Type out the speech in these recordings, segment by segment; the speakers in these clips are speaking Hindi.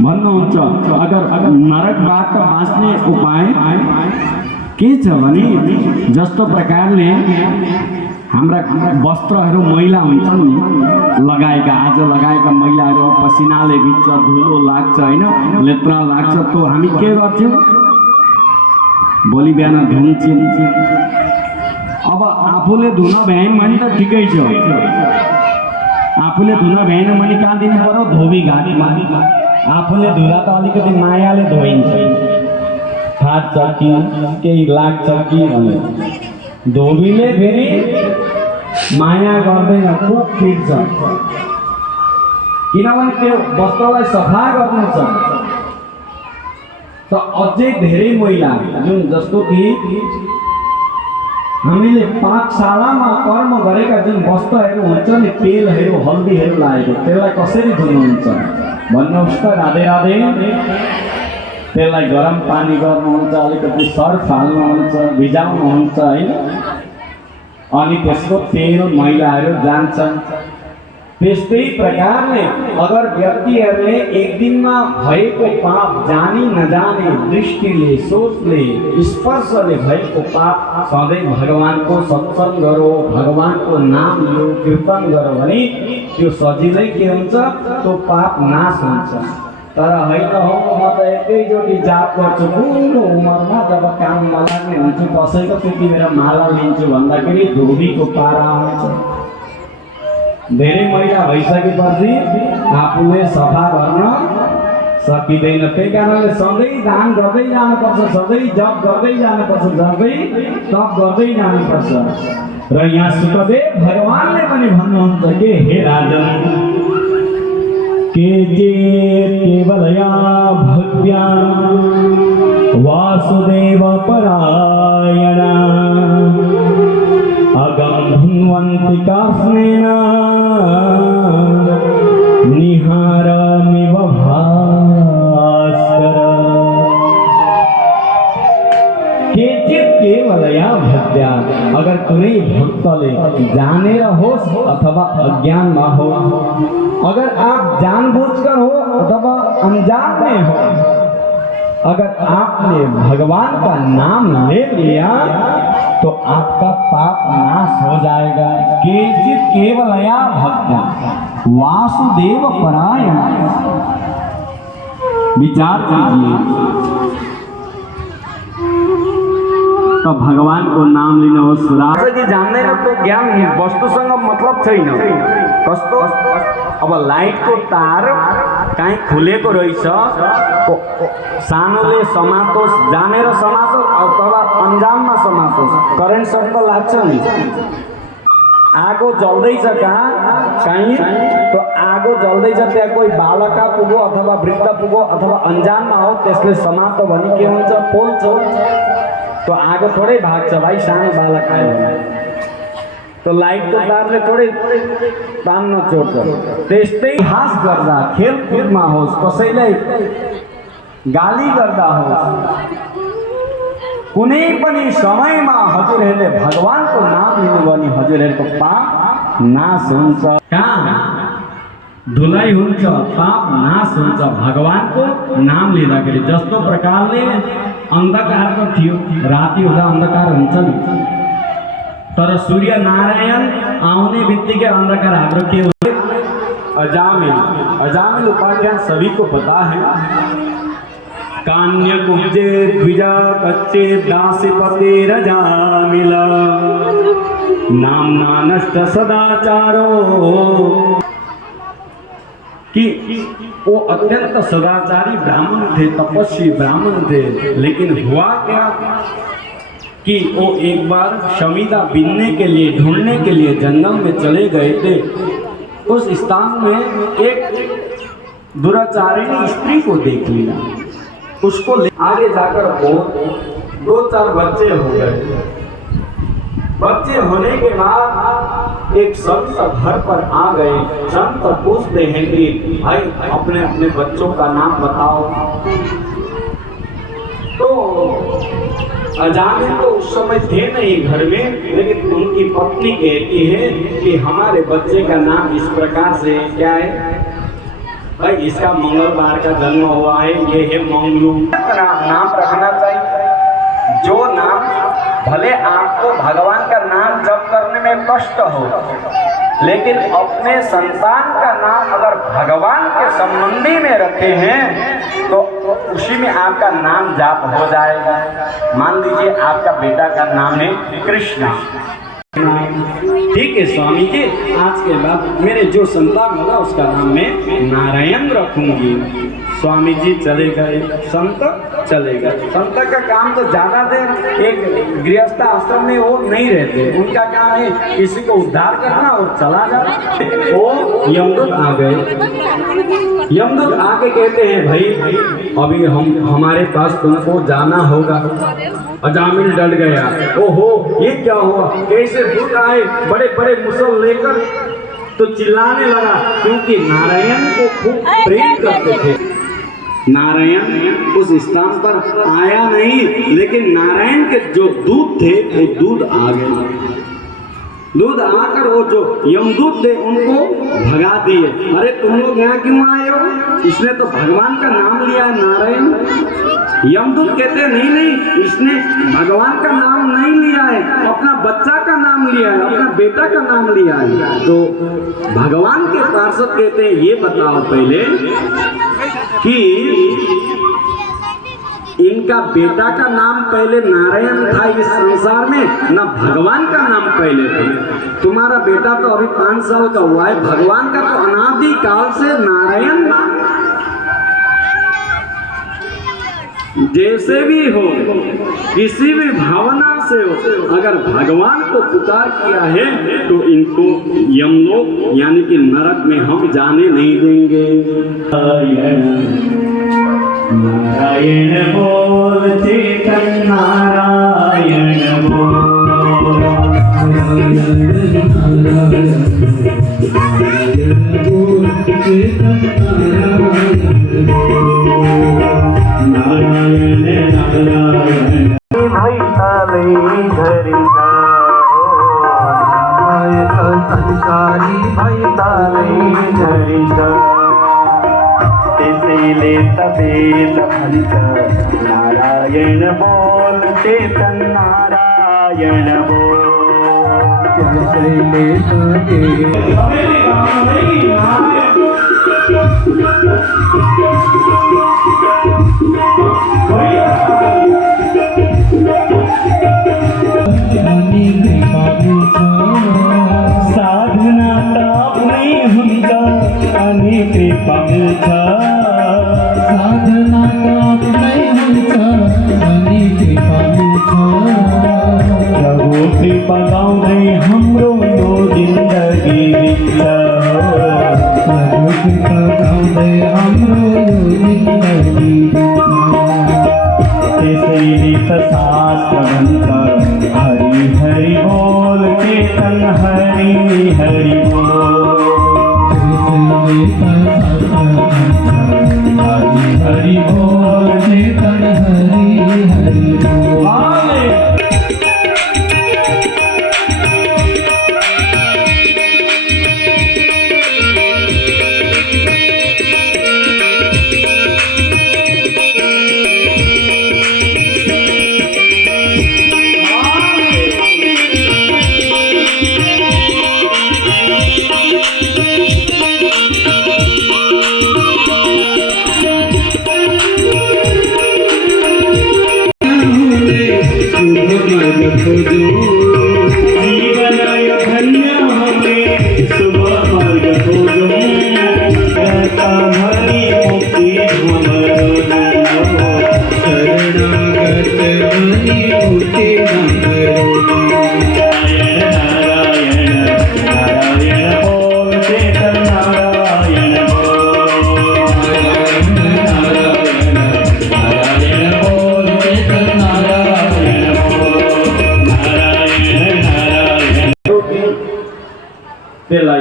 भन्नुहुन्छ अगर नरकबाट बाँच्ने उपाय के छ भने जस्तो प्रकारले हाम्रा वस्त्रहरू मैला हुन्छन् नि, लगाएका आज लगाएका मैलाहरू पसिनाले भिज्छ, धुलो लाग्छ हैन, लेत्रा लाग्छ, तो हामी के गर्छौं? भोलि बिहान धुन्छौं। अब आफूले धुन भ्यायौं भने त ठिकै छ, आफूले धुन भ्याएन भने कहाँ दिनु पर्यो? धोबी घाटमा। आफूले धुँदा त अलिकति मायाले धोइन्छ, फाट्छ कि केही लाग्छ कि भनेर। धोबीले फेरि माया गर्दैन, खुब पिट्छ, किनभने त्यो वस्त्रलाई सफा गर्नु छ। त अझै धेरै मैला जुन जस्तो कि हामीले पाकशालामा कर्म गरेका जुन वस्त्रहरू हुन्छ नि, तेलहरू हल्दीहरू लागेको, त्यसलाई कसरी धुनुहुन्छ भन्नुहोस् त? राधे राधे। त्यसलाई गरम पानी गर्नुहुन्छ, अलिकति सर्फ हाल्नुहुन्छ, भिजाउनुहुन्छ है, अनि त्यसको तेल मैलाहरू जान्छन्। त्यस्तै प्रकारले अगर व्यक्तिहरूले एक दिनमा भएको पाप जानी नजाने दृष्टिले, सोचले, स्पर्शले भएको पाप सधैँ भगवानको सत्संग गरो, भगवानको नाम लियो, कीर्तन गरो भने त्यो सजिलै के हुन्छ? त्यो पाप नाश हुन्छ। तर होइन हो, म त एकैचोटि जाप गर्छु, बुढो उमेरमा जब काममा लाग्ने हुन्छु कसैको त्यति बेला माला लिन्छु भन्दाखेरि धोबीको पारा आउँछ। धेरै मैला भइसकेपछि आफूले सफा गर्न सकिँदैन। त्यही कारणले सधैँ दान गर्दै जानुपर्छ, सधैँ जप गर्दै जानुपर्छ, सधैँ तप गर्दै जानुपर्छ। र यहाँ सुखदेव भगवानले पनि भन्नुहुन्छ के, हे राजन, केचित् केवलया भक्त्या वासुदेव परायणा अगम भुन्वन्ति कार्ष्णेन निहारमिव भास्कर। केचित् केवलया भक्त्या, अगर कुनै भक्तले जानेर होस् अथवा अज्ञानमा हो, अगर आप जानबूझकर हो अथवा अनजान में हो, अगर आपने भगवान का नाम ले लिया तो आपका पाप नाश हो जाएगा। केचित् केवलया भक्त्या वासुदेव परायण। विचार कीजिए, तो भगवान को नाम लिनुहोस्। राजा जान्दैन तो ज्ञान वस्तुसँग मतलब छैन। कस्तो? अब लाइटको तार कहीँ खुलेको रहेछ, सानोले समातोस्, जानेर समातोस् अथवा अन्जानमा समातोस्, करेन्ट सर्ट त लाग्छ नि। आगो जल्दैछ कहाँ कहीँ, तो आगो जल्दैछ त्यहाँ कोही बालका पुगो अथवा वृद्ध पुगो अथवा अन्जानमा हो, त्यसले समातो भने के हुन्छ? पोल्छ। तो आगो थोरै भाग्छ भाइ, सानो बालक आयो भने। तो लाइटको तारले थोरै तान्न छोड्छ। त्यस्तै हास गर्दा, खेलकुदमा होस्, कसैलाई गाली गर्दा होस्, कुनै पनि समयमा हजुरहरूले भगवानको नाम लिनु भने हजुरहरूको पाप नाश हुन्छ। कहाँ धुलाइ हुन्छ, पाप नाश हुन्छ भगवानको नाम लिँदाखेरि। जस्तो प्रकारले अन्धकार त थियो, राति हुँदा अन्धकार हुन्छ नि, तर सूर्य नारायण आउने बित्तिकै अंधकार हाम्रो के हो? अजामिल। अजामिल उपाख्यान सभी को पता है। कान्य कुब्जे द्विजा कच्चे दासीपते रजामिल नामना नष्ट सदाचारो, कि वो अत्यंत सदाचारी ब्राह्मण थे, तपस्वी ब्राह्मण थे, लेकिन हुआ क्या कि वो एक बार शमीदा बीनने के लिए, ढूंढने के लिए जंगल में चले गए थे। उस स्थान में एक दुराचारिणी स्त्री को देख लिया, उसको आगे जाकर वो 2-4 बच्चे हो गए। बच्चे होने के बाद एक संत घर पर आ गए। संत पूछते हैं कि भाई अपने अपने बच्चों का नाम बताओ। तो अजामिल तो उस समय थे नहीं घर में, लेकिन उनकी पत्नी कहती है कि हमारे बच्चे का नाम इस प्रकार से क्या है भाई, इसका मंगलवार का जन्म हुआ है, ये है मंगलू। नाम रखना चाहिए जो नाम भले आपको भगवान का नाम जप करने में कष्ट हो, लेकिन अपने संतान का नाम अगर भगवान के संबंधी में रखे हैं तो उसी में आपका नाम जाप हो जाएगा। मान लीजिए आपका बेटा का नाम है कृष्णा, ठीक है स्वामी जी, आज के बाद मेरे जो संतान होगा उसका नाम मैं नारायण रखूंगी। स्वामी जी चले गए, संत चले गए। संत का काम तो ज्यादा देर एक गृहस्थ आश्रम में वो नहीं रहते, उनका काम है किसी को उद्धार करना और चला जाना। वो यमदूत आ गए, यमदूत आके कहते हैं भाई अभी हमारे पास तुमको जाना होगा। अजामिल डर गया, ओहो ये क्या हुआ, कैसे दूत आए बड़े बड़े मुसल लेकर, तो चिल्लाने लगा क्योंकि नारायण को खूब प्रेम करते थे। नारायण उस स्थान पर आया नहीं, लेकिन नारायण के जो दूत थे वो दूत आ गए। दूध आकर वो जो यमदूत थे उनको भगा दिए। अरे तुम लोग यहाँ क्यों आए हो, इसने तो भगवान का नाम लिया नारायण। यमदूत कहते नहीं नहीं, इसने भगवान का नाम नहीं लिया है, अपना बच्चा का नाम लिया है, अपना बेटा का नाम लिया है। तो भगवान के पार्षद कहते हैं ये बताओ पहले कि इनका बेटा का नाम पहले नारायण था इस संसार में, ना भगवान का नाम पहले था। तुम्हारा बेटा तो अभी 5 साल का हुआ है, भगवान का तो अनादि काल से नारायण नाम। जैसे भी हो, किसी भी भावना से हो, अगर भगवान को पुकार किया है तो इनको यमलोक यानी कि नरक में हम जाने नहीं देंगे। नारायण बोल चेतन नारायण बोल, नारायण नारायण भाई ताले धरी संसारी भाई ताले धरी ले तबेत हंस नारायण बोल चेतन नारायण बोल, जैसे ले साधना ताप नहीं हुनका अनि कृपा मुझा, साधना ताप नहीं हुनका अनि कृपा मुझा, प्रभु कृपा गाँव नहीं हमरो तो जिंदगी रिक्शा, प्रभु कृपा गाँव नहीं हमरो जिंदगी शास्त्र हरि हरि बोल चेतन हरि हरि बोल, हरि हरि बोल चेतन हरि हरि बोल।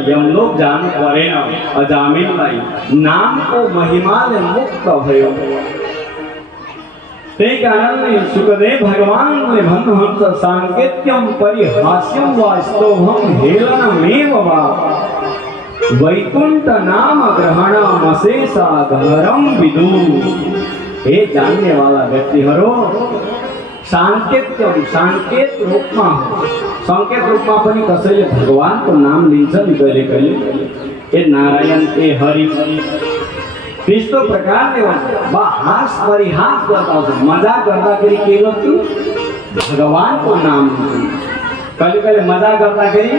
यमलोक जान परे अजामिल लाई नाम को महिमा ने मुक्त भयो। ते कारण सुखदेव भगवान ने भन्नुहंस सांकेत्यम परिहास्यम वा स्तोभम हेलनमेव वा वैकुंठ नाम ग्रहणमशेषा घरम विदु। हे जानने वाला व्यक्ति हरो सांकेत्यम सांकेत रूप में संकेत रूप में पनि कसैले भगवान को नाम लिन्छ नि कहिले कहिले ए नारायण ए हरि त्यस्तो प्रकारले बा हास परिहास गर्दा मजाक गर्दाखेरि के गर्छु भगवान को नाम कहिले कहिले मजाक गर्दाखेरि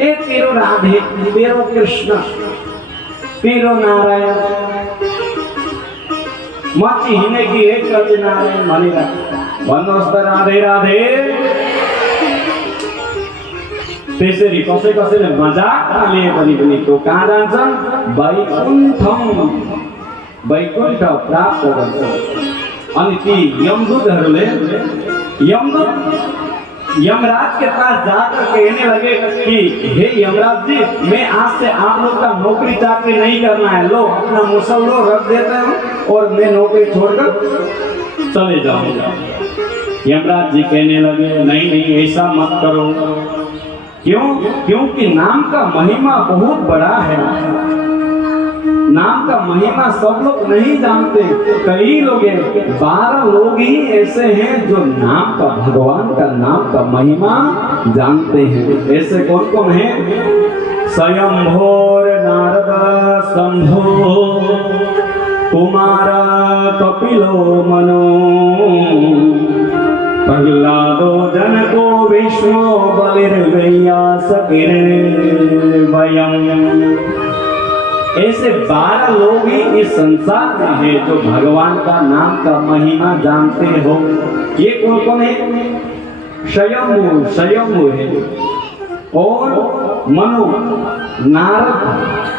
ए तेरो राधे तेरो कृष्ण तेरो नारायण मची हिँडेकी एक कति नारायण भनेर भन्नुहोस् त राधे राधे। त्यसरी कसै कसैले मजाकमा लिए पनि त्यो कहाँ जान्छन् वैकुण्ठ प्राप्त गर्छ। अनि ती यमदूतहरूले यमराज के पास जाकर कहने लगे कि हे यमराज जी मैं आज से आप लोग का नौकरी चाकरी नहीं करना है, लो अपना मुसल्लो रख देते हैं और मैं नौकरी छोड़कर चले जाऊंगा। यमराज जी कहने लगे नहीं नहीं ऐसा मत करो। क्यों? क्योंकि नाम का महिमा बहुत बड़ा है। नाम का महिमा सब लोग नहीं जानते। कई लोग 12 लोग ही ऐसे हैं जो नाम का भगवान का नाम का महिमा जानते हैं। ऐसे कौन कौन है? स्वयंभोर नारद शंभो कुमार कपिलो मनो प्रहलादो जनको विष्णु बलिर्व्यास ऐसे 12 लोग ही इस संसार में है जो भगवान का नाम का महिमा जानते हो। ये कौन कौन है? स्वयंभू है और मनु नारद,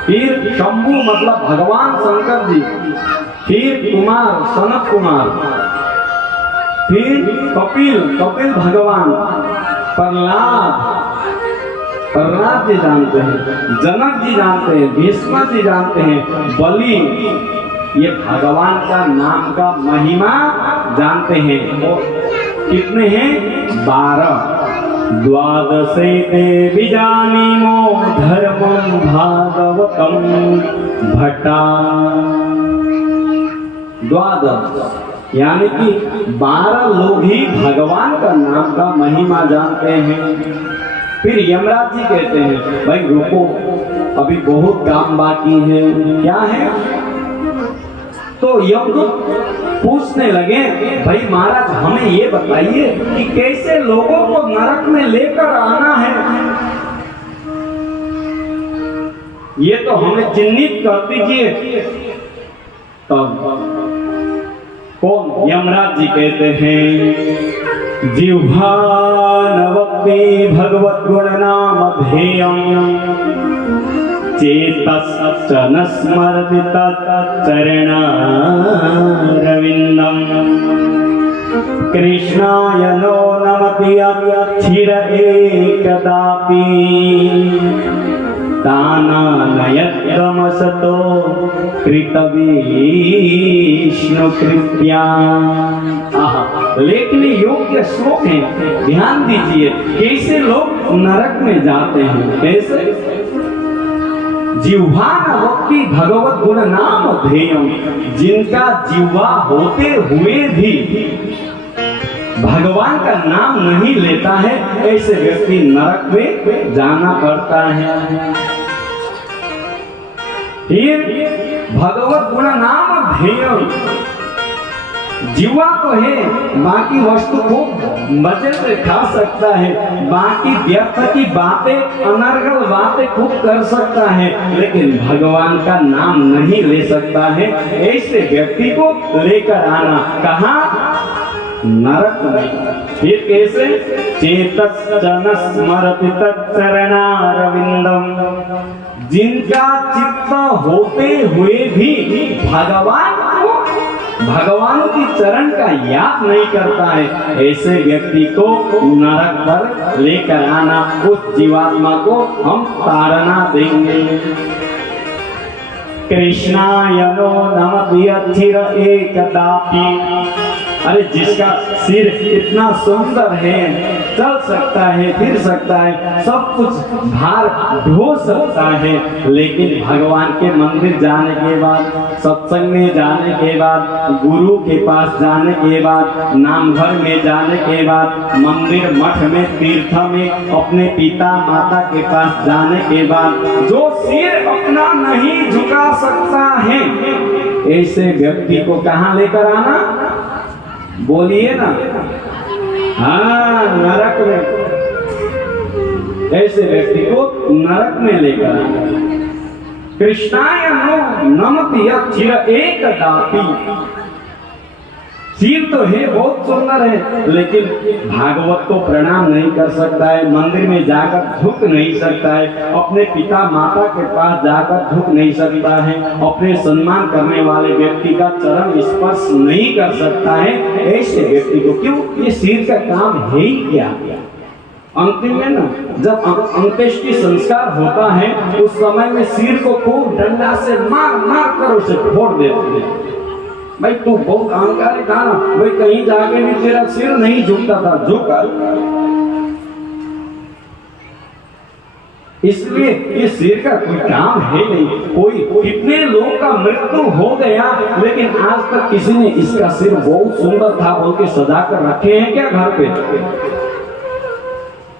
फिर शंभु मतलब भगवान शंकर जी, फिर कुमार सनत कुमार, फिर कपिल भगवान, प्रहलाद जी जानते हैं, जनक जी जानते हैं, भीष्म जी जानते हैं, बलि ये भगवान का नाम का महिमा जानते हैं। कितने हैं? 12। द्वादशे ते विजानीमो धर्मं भागवतम भट्टा। 12 यानी कि 12 लोग ही भगवान का नाम का महिमा जानते हैं। फिर यमराज जी कहते हैं भाई रुको अभी बहुत काम बाकी है। क्या है? तो यमदूत पूछने लगे भाई महाराज हमें ये बताइए कि कैसे लोगों को नरक में लेकर आना है, ये तो हमें चिन्हित कर दीजिए। तब कौन? यमराज जी कहते हैं जिह्वा नवक्ति भगवत गुण नाम ध्येयम चेतश्च न स्मरति तच्चरणारविन्दम् कृष्णाय नो नमति यच्छिर एकदापि तानानयद्रमसतो कृतविष्णु कृत्या। लेखने योग्य श्लोक है, ध्यान दीजिए कैसे लोग नरक में जाते हैं। कैसे? जिह्वा नवक्ति भगवत गुण नाम ध्येयम, जिनका जिह्वा होते हुए भी भगवान का नाम नहीं लेता है ऐसे व्यक्ति नरक में जाना पड़ता है। फिर भगवत गुण नाम ध्येयम, जीवा तो है, बाकी वस्तु को मजे से खा सकता है, बाकी व्यर्थ की बातें अनर्गल बातें खूब कर सकता है, लेकिन भगवान का नाम नहीं ले सकता है। ऐसे व्यक्ति को लेकर आना कहाँ? नरक में। फिर कैसे? चेतश्च न स्मरति तच्चरणारविन्दम्, जिनका चित्त होते हुए भी भगवान की चरण का याद नहीं करता है, ऐसे व्यक्ति को नरक पर लेकर आना, उस जीवात्मा को हम ताड़ना देंगे। कृष्णाय नो नमति अचिर एकदापि। अरे जिसका सिर इतना सुंदर है, चल सकता है, फिर सकता है, सब कुछ भार ढो सकता है, लेकिन भगवान के मंदिर जाने के बाद, सत्संग में जाने के बाद, गुरु के पास जाने के बाद, नामघर में जाने के बाद, मंदिर मठ में तीर्थ में अपने पिता माता के पास जाने के बाद जो सिर अपना नहीं झुका सकता है, ऐसे व्यक्ति को कहाँ लेकर आना? बोलिए ना। हाँ, नरक में। ऐसे व्यक्ति को नरक में लेकर आना। कृष्णाय नो नमति अचिर एकदापि। सिर तो है, बहुत सुंदर है, लेकिन भागवत को प्रणाम नहीं कर सकता है, मंदिर में जाकर झुक नहीं सकता है, अपने पिता माता के पास जाकर झुक नहीं सकता है, अपने सम्मान करने वाले व्यक्ति का चरण स्पर्श नहीं कर सकता है। ऐसे व्यक्ति को क्यों? ये सिर का काम है ही क्या? अंतिम में ना, जब अंत्येष्टि संस्कार होता है, उस समय में सिर को खूब डंडा से मार मार कर उसे फोड़ देते हैं। भाई तू बहुत अहंकारी था ना, भाई कहीं जाके भी तेरा सिर नहीं झुकता था, झुका। इसलिए ये सिर का कोई काम है नहीं। कोई कितने लोग का मृत्यु हो गया, लेकिन आज तक किसी ने इसका सिर बहुत सुंदर था बोल के सजा कर रखे हैं क्या घर पे?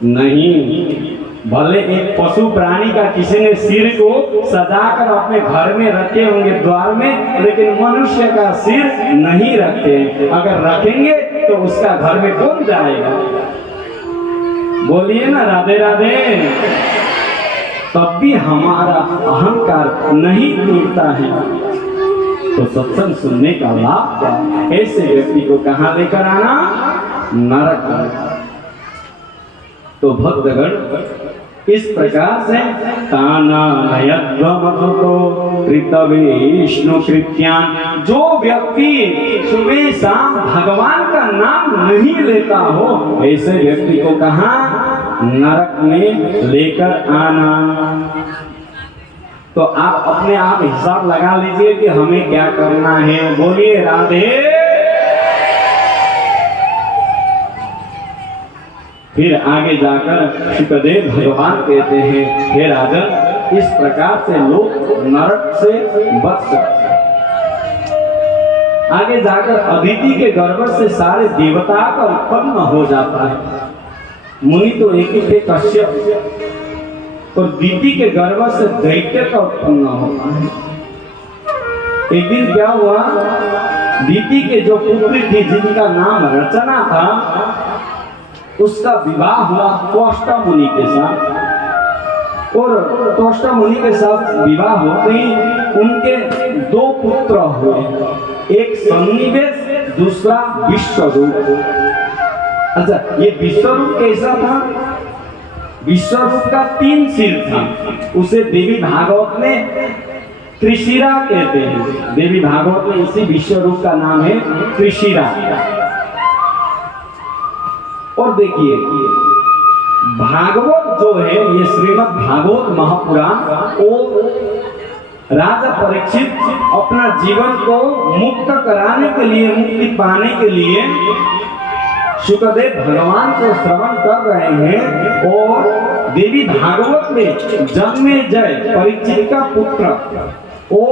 नहीं। भले एक पशु प्राणी का किसी ने सिर को सजाकर अपने घर में रखे होंगे द्वार में, लेकिन मनुष्य का सिर नहीं रखते। अगर रखेंगे तो उसका घर में कौन जाएगा? बोलिए ना राधे राधे। तब भी हमारा अहंकार नहीं टूटता है, तो सत्संग सुनने का लाभ क्या? ऐसे व्यक्ति को कहाँ लेकर आना? नरक। तो भक्तगण इस प्रकार से विष्णु कृत्यान, जो व्यक्ति सुबह शाम भगवान का नाम नहीं लेता हो, ऐसे व्यक्ति को कहाँ? नरक में लेकर आना। तो आप अपने आप हिसाब लगा लीजिए कि हमें क्या करना है। बोलिए राधे। फिर आगे जाकर सुखदेव भगवान कहते हैं, हे राजन, इस प्रकार से लोग नरक से बच सकते हैं। आगे जाकर अदिति के गर्भ से सारे देवता का उत्पन्न हो जाता है। मुनि तो एक ही थे, कश्यप, और दीति के गर्भ से दैत्य का उत्पन्न होता है। एक दिन क्या हुआ, दीति के जो पुत्री थी जिनका नाम रचना था, उसका विवाह हुआ त्वष्टा मुनि के साथ। और त्वष्टा मुनि के साथ विवाह होते ही उनके दो पुत्र हुए, एक सन्निवेश, दूसरा विश्वरूप। अच्छा, ये विश्वरूप कैसा था? विश्वरूप का 3 सिर था। उसे देवी भागवत में त्रिशिरा कहते हैं। देवी भागवत में इसी विश्वरूप का नाम है त्रिशिरा। और देखिए, भागवत जो है, ये श्रीमद् भागवत महापुराण, वो राजा परीक्षित अपना जीवन को मुक्त कराने के लिए, मुक्ति पाने के लिए सुखदेव भगवान को श्रवण कर रहे हैं। और देवी भागवत में जन्मेजय परीक्षित का पुत्र वो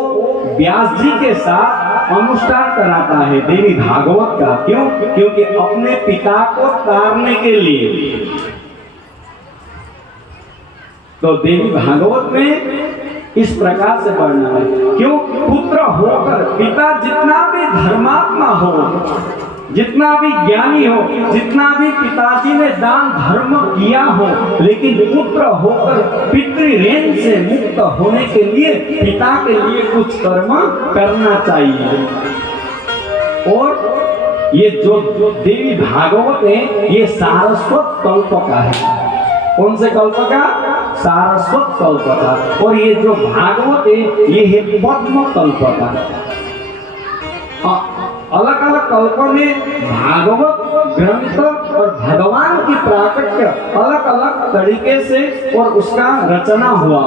व्यास जी के साथ अनुष्ठान कराता है देवी भागवत का। क्यों? क्योंकि अपने पिता को तारने के लिए। तो देवी भागवत में इस प्रकार से पढ़ना है। क्यों? पुत्र होकर पिता जितना भी धर्मात्मा हो, जितना भी ज्ञानी हो, जितना भी पिताजी ने दान धर्म किया हो, लेकिन पुत्र होकर पितृऋण से मुक्त होने के लिए पिता के लिए कुछ कर्म करना चाहिए। और ये जो देवी भागवत है, ये सारस्वत कल्प का है। कौन से कल्प का? सारस्वत कल्प का। और ये जो भागवत है, ये है पद्म कल्प का। अलग अलग कल्पों में भागवत ग्रंथ और भगवान की प्राकट्य अलग अलग तरीके से और उसका रचना हुआ।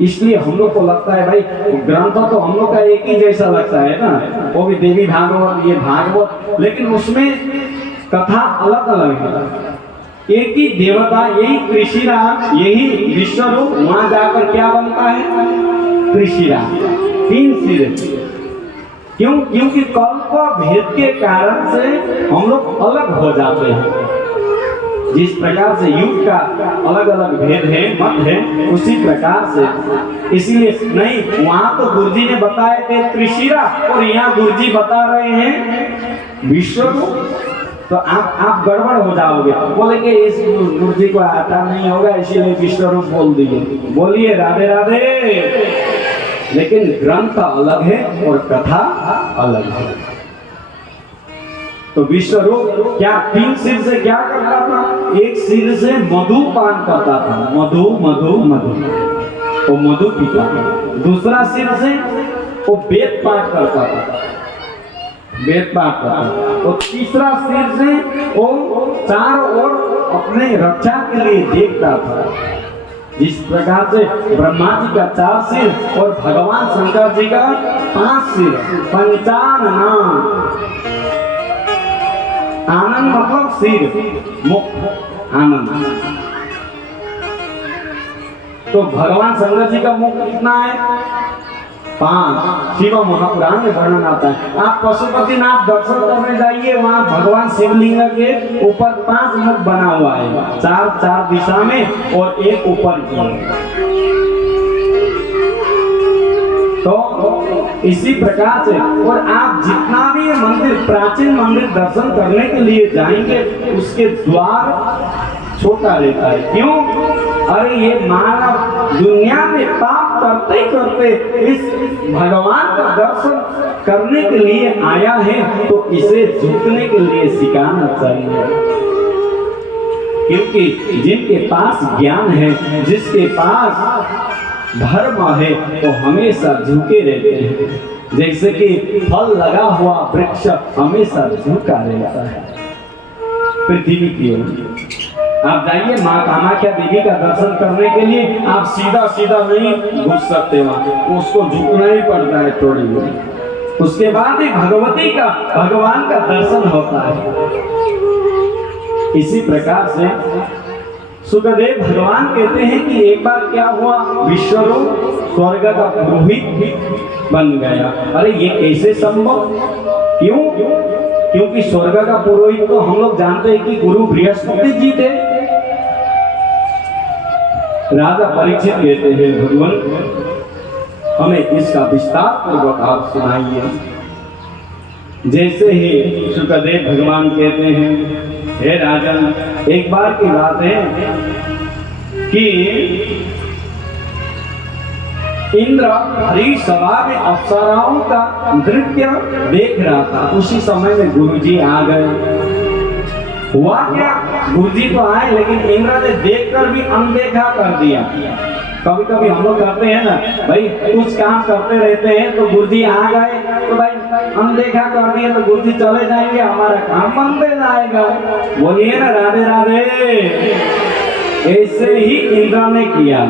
इसलिए हम लोग को लगता है भाई ग्रंथ तो हम लोग का एक ही जैसा लगता है ना, वो भी देवी भागवत, ये भागवत, लेकिन उसमें कथा अलग अलग है। एक ही देवता, यही त्रिशिरा, यही विश्व रूप, वहां जाकर क्या बनता है? त्रिशिरा, 3 सिर। क्यों? क्योंकि कल्प भेद के कारण से हम लोग अलग हो जाते हैं। जिस प्रकार से युग का अलग अलग भेद है, मत है, उसी प्रकार से इसीलिए नहीं, वहां तो गुरुजी ने बताए थे त्रिशिरा और यहाँ गुरुजी बता रहे हैं विश्वरूप, तो आप गड़बड़ हो जाओगे। बोले कि इस गुरुजी को आता नहीं होगा इसीलिए विश्वरूप बोल दिए। बोलिए राधे राधे। लेकिन ग्रंथ अलग है और कथा अलग है। तो विश्वरूप क्या 3 सिर से क्या करता था? एक सिर से मधु पान करता था, मधु मधु मधु, वो मधु पीता था। दूसरा सिर से वो वेद पाठ करता था, वेद पाठ करता था। और तीसरा सिर से वो चारों ओर अपने रक्षा के लिए देखता था। जिस प्रकार से ब्रह्मा जी का 4 सिर और भगवान शंकर जी का 5 सिर, पंचानन। आनंद मतलब सिर, मुख आनंद। तो भगवान शंकर जी का मुख कितना है? 5। शिव महापुराण में वर्णन आता है। आप पशुपतिनाथ दर्शन करने जाइए, वहाँ भगवान शिवलिंग के ऊपर 5 मुख बना हुआ है, 4 दिशा में और एक ऊपर की। तो इसी प्रकार से, और आप जितना भी मंदिर, प्राचीन मंदिर दर्शन करने के लिए जाएंगे, उसके द्वार छोटा रहता है। क्यों? अरे ये मानव दुनिया में पाप करते करते इस भगवान का दर्शन करने के लिए आया है, तो इसे झुकने के लिए सिखाना चाहिए। क्योंकि जिनके पास ज्ञान है, जिसके पास धर्म है, तो हमेशा झुके रहते हैं। जैसे कि फल लगा हुआ वृक्ष हमेशा झुका रहता है पृथ्वी की ओर। आप जाइए माँ कामाख्या देवी का दर्शन करने के लिए, आप सीधा सीधा नहीं घुस सकते वहां, उसको झुकना ही पड़ता है थोड़ी देर। उसके बाद ही भगवान का दर्शन होता है। इसी प्रकार से सुखदेव भगवान कहते हैं कि एक बार क्या हुआ, विश्वरूप स्वर्ग का पुरोहित बन गया। अरे ये कैसे संभव? क्यों? क्योंकि स्वर्ग का पुरोहित तो हम लोग जानते हैं कि गुरु बृहस्पति जी थे। राजा परीक्षित कहते हैं, भगवान हमें इसका विस्तार पूर्वक आप सुनाइए। जैसे ही सुखदेव भगवान कहते हैं, हे राजन, एक बार की बात है कि इंद्र हरी सभा में अप्सराओं का नृत्य देख रहा था। उसी समय में गुरुजी आ गए। हुआ क्या, गुरुजी तो आए, लेकिन इंद्र ने देखकर भी अनदेखा कर दिया। कभी कभी हम लोग करते हैं ना भाई, कुछ काम करते रहते हैं तो गुरुजी आ गए तो भाई अनदेखा कर दिए तो गुरुजी चले जाएंगे, हमारा काम बनते जाएगा। बोलिए ना राधे राधे। ऐसे ही इंद्र ने किया।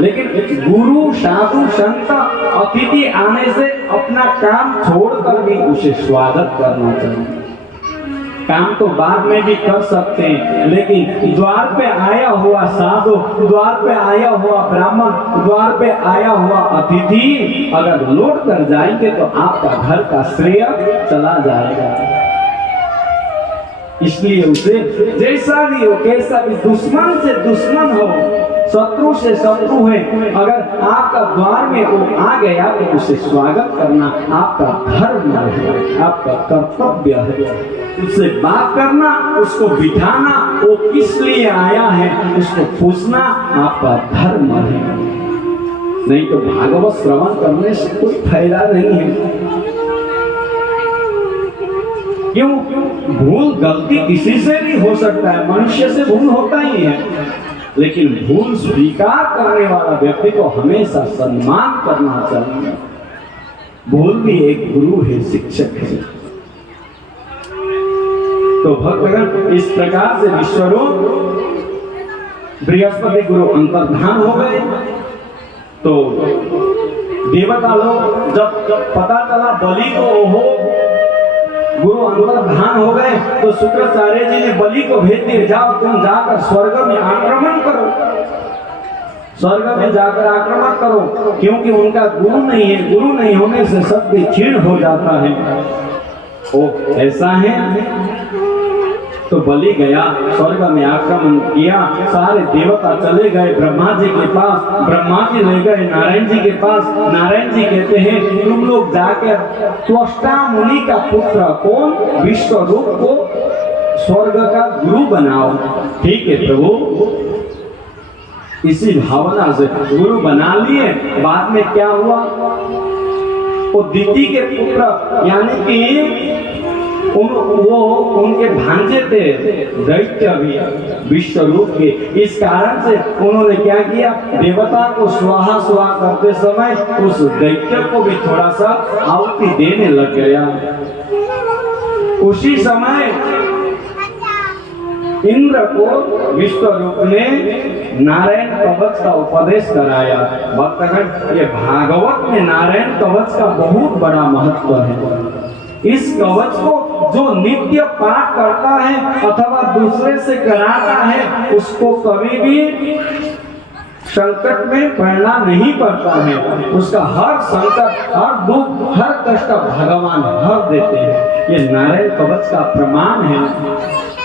लेकिन गुरु साधु संत अतिथि आने से अपना काम छोड़कर भी उसे स्वागत करना चाहिए। काम तो बाद में भी कर सकते हैं, लेकिन द्वार पे आया हुआ साधु, द्वार पे आया हुआ ब्राह्मण, द्वार पे आया हुआ अतिथि अगर लौट कर जाएंगे तो आपका घर का श्रेय चला जाएगा। इसलिए उसे जैसा भी हो, कैसा भी, दुश्मन से दुश्मन हो, शत्रु से शत्रु है, अगर आपका द्वार में वो आ गया तो उसे स्वागत करना आपका धर्म है, आपका कर्तव्य है। उससे बात करना, उसको बिठाना, वो किस लिए आया है उसको पूछना आपका धर्म है। नहीं तो भागवत श्रवण करने से कोई फायदा नहीं है। क्यों? भूल गलती किसी से भी हो सकता है, मनुष्य से भूल होता ही है, लेकिन भूल स्वीकार करने वाला व्यक्ति को हमेशा सम्मान करना चाहिए। भूल भी एक गुरु है, शिक्षक है। तो भक्तगण इस प्रकार से विश्वरूप बृहस्पति गुरु अंतर्धान हो गए। तो देवता लोग जब पता चला बलि को हो गुरु अंतर्धान हो गए, तो शुक्राचार्य जी ने बलि को भेज दिए, जाओ तुम जाकर स्वर्ग में आक्रमण करो, स्वर्ग में जाकर आक्रमण करो, क्योंकि उनका गुरु नहीं है, गुरु नहीं होने से सत्य क्षीण हो जाता है। ओ ऐसा है। तो बलि गया, स्वर्ग में आक्रमण किया, सारे देवता चले गए ब्रह्मा जी के पास, ब्रह्मा जी ले गए नारायण जी के पास। नारायण जी कहते हैं तुम लोग जाकर त्वष्टा मुनि का पुत्र कौन विश्वरूप को स्वर्ग का गुरु बनाओ। ठीक है प्रभु, इसी भावना से गुरु बना लिए। बाद में क्या हुआ, वो दीदी के पुत्र यानी कि वो उनके भांजे थे दैत्य भी विश्वरूप के। इस कारण से उन्होंने क्या किया, देवता को स्वाहा स्वाहा करते समय उस दैत्य को भी थोड़ा सा आहुति देने लग गया। उसी समय इंद्र को विश्वरूप ने नारायण कवच का उपदेश कराया। भक्तगण, ये भागवत में नारायण कवच का बहुत बड़ा महत्व है। इस कवच को जो नित्य पाठ करता है अथवा दूसरे से कराता है, उसको कभी भी संकट में पड़ना नहीं पड़ता है। उसका हर संकट, हर दुख, हर कष्ट भगवान हर देते हैं। ये नारायण कवच का प्रमाण है।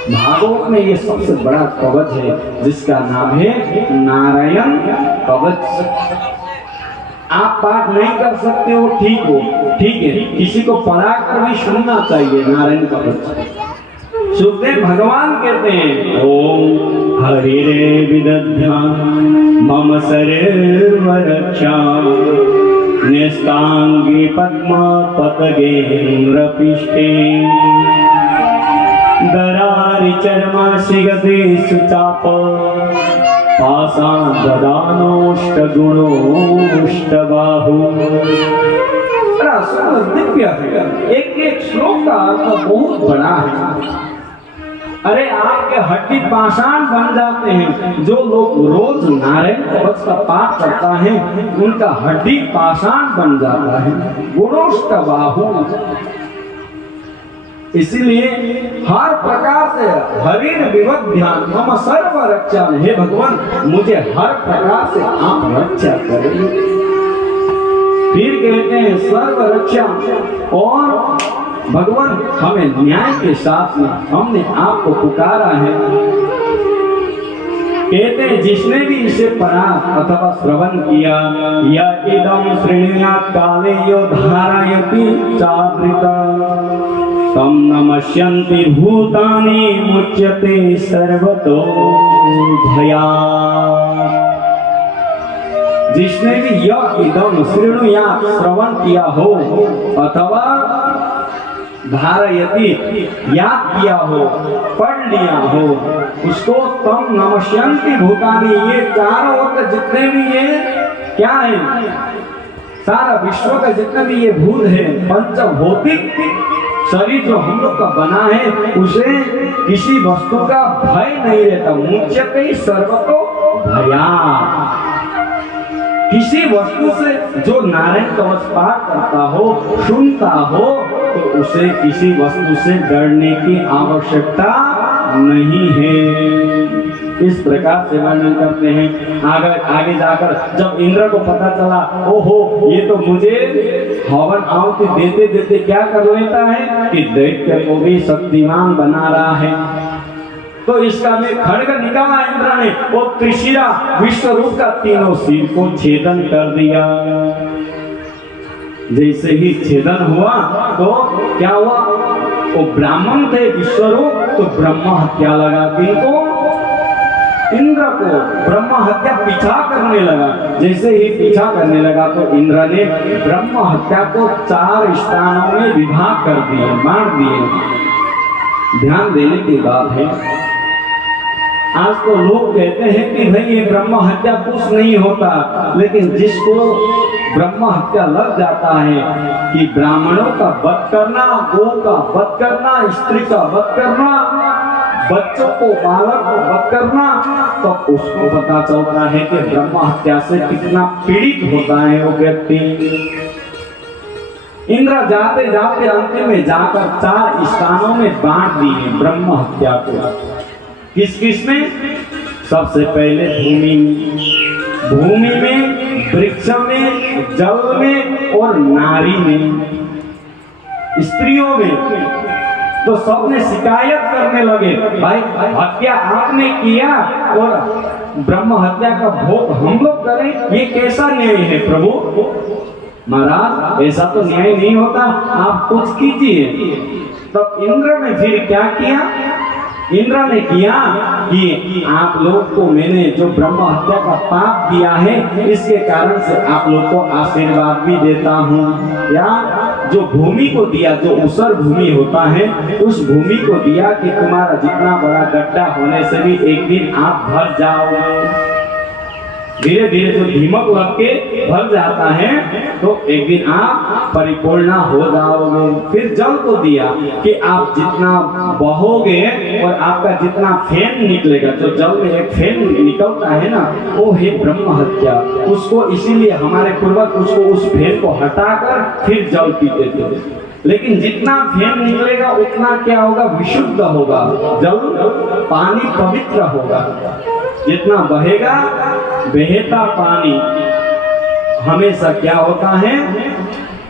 भागवत में ये सबसे बड़ा कवच है जिसका नाम है नारायण कवच। आप पाठ नहीं कर सकते हो, ठीक हो, ठीक है, किसी को पढ़ा कर भी सुनना चाहिए नारायण कवच। सुखदेव भगवान कहते हैं ओम हरिरे विदध्यां मम सर्वरक्षा निस्तांगी पद्मा पतगेन्द्र पिष्टे दरारि चर्मासि गते सुचाप पाषाण ददानोष्ट गुणोष्ट बाहु। बड़ा सुंदर दिव्य है। एक एक श्लोक का अर्थ बहुत बड़ा है। अरे आपके हड्डी पाषाण बन जाते हैं। जो लोग रोज नारायण कवच का पाठ करता है उनका हड्डी पाषाण बन जाता है। गुणोष्ट बाहु। इसीलिए हर प्रकार से हरिर विवद ध्यान मम सर्व रक्षा, हे भगवान मुझे हर प्रकार से आप रक्षा करें। फिर कहते हैं सर्व रक्षा, और भगवान हमें न्याय के साथ में हमने आपको पुकारा है। कहते हैं जिसने भी इसे पढ़ा अथवा श्रवण किया, या इदं श्रेणियात् काले यो धारयति चावृता तम नमस्यन्ति भूतानि मुच्यते सर्वतो भयात्। जिसने भी यह इदं श्रेणियात् श्रवण किया हो अथवा धारयति याद किया हो, पढ़ लिया हो, उसको तम नमस्यन्ति भूतानि, ये चारों ओर जितने भी ये क्या है, सारा विश्व का जितने भी ये भूत है, पंचभौतिक शरीर जो हम लोग का बना है, उसे किसी वस्तु का भय नहीं रहता। मुच्यते सर्वतो भयात्। किसी वस्तु से जो नारायण कवच पाठ करता हो, सुनता हो, तो उसे किसी वस्तु से डरने की आवश्यकता नहीं है। इस प्रकार से वर्णन करते हैं। आगे जाकर जब इंद्र को पता चला, ओहो ये तो मुझे हवन आहुति देते देते क्या कर लेता है कि दैत्य को भी शक्तिमान बना रहा है, तो इसका में खड्ग निकाला इंद्र ने, वो त्रिशिरा विश्वरूप का तीनों सिर को छेदन कर दिया। जैसे ही छेदन हुआ तो क्या हुआ, वो ब्राह्मण थे विश्वरूप, तो ब्रह्म हत्या लगा। किनको, इंद्र को ब्रह्म हत्या पीछा करने लगा। जैसे ही पीछा करने लगा तो इंद्र ने ब्रह्म हत्या को 4 स्थानों में विभाग कर दिए, मार दिए। ध्यान देने की बात है, आज तो लोग कहते हैं कि भाई ये ब्रह्म हत्या कुछ नहीं होता, लेकिन जिसको ब्रह्म हत्या लग जाता है कि ब्राह्मणों का वध करना, गौ का वध करना, स्त्री का वध करना, बच्चों को, बालक को वध करना, तो उसको पता चलता है कि ब्रह्म हत्या से कितना पीड़ित होता है वो व्यक्ति। इंद्र जाते जाते अंतिम में जाकर 4 स्थानों में बांट दिए ब्रह्म हत्या को। किस किस में? सबसे पहले भूमि में, वृक्ष में, जल में और नारी में, स्त्रियों में। तो सबने शिकायत करने लगे, भाई हत्या आपने किया और ब्रह्म हत्या का भोग हम लोग करें, ये कैसा न्याय है प्रभु? महाराज ऐसा तो न्याय नहीं होता, आप कुछ कीजिए। तब इंद्र ने फिर क्या किया? इंद्र ने किया कि आप लोग को मैंने जो ब्रह्म हत्या का पाप दिया है, इसके कारण से आप लोग को आशीर्वाद भी देता हूँ। या जो भूमि को दिया, जो ऊसर भूमि होता है, उस भूमि को दिया कि तुम्हारा जितना बड़ा गड्ढा होने से भी एक दिन आप भर जाओगे। धीरे धीरे जो दीमक लग के भर जाता है तो एक दिन आप परिपूर्ण हो जाओगे। फिर जल को दिया कि आप जितना बहोगे और आपका जितना फेन निकलेगा, जो जल में एक फेन निकलता है ना, वो है ब्रह्म हत्या। उसको इसीलिए हमारे पूर्वज उसको उस फेन को हटाकर फिर जल पीते थे। लेकिन जितना फेन निकलेगा उतना क्या होगा? विशुद्ध होगा, जल पानी पवित्र होगा। जितना बहेगा, बहता पानी हमेशा क्या होता है?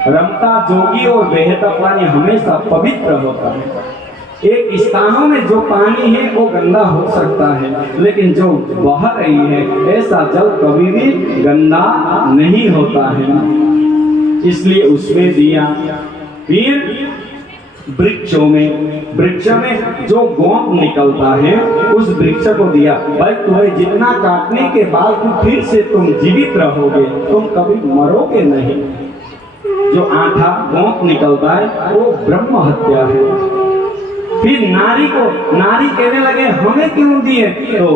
रमता जोगी, और बहता पानी हमेशा पवित्र होता है। एक स्थानों में जो पानी है वो गंदा हो सकता है, लेकिन जो बह रही है ऐसा जल कभी भी गंदा नहीं होता है, इसलिए उसमें दिया। फिर वृक्ष में जो गोंद निकलता है उस वृक्ष को दिया। भाई तुम्हें जितना काटने के बाद फिर से तुम जीवित रहोगे, तुम कभी मरोगे नहीं। जो आठा गोंद निकलता है वो ब्रह्म हत्या है। फिर नारी कहने लगे हमें क्यों दिए? तो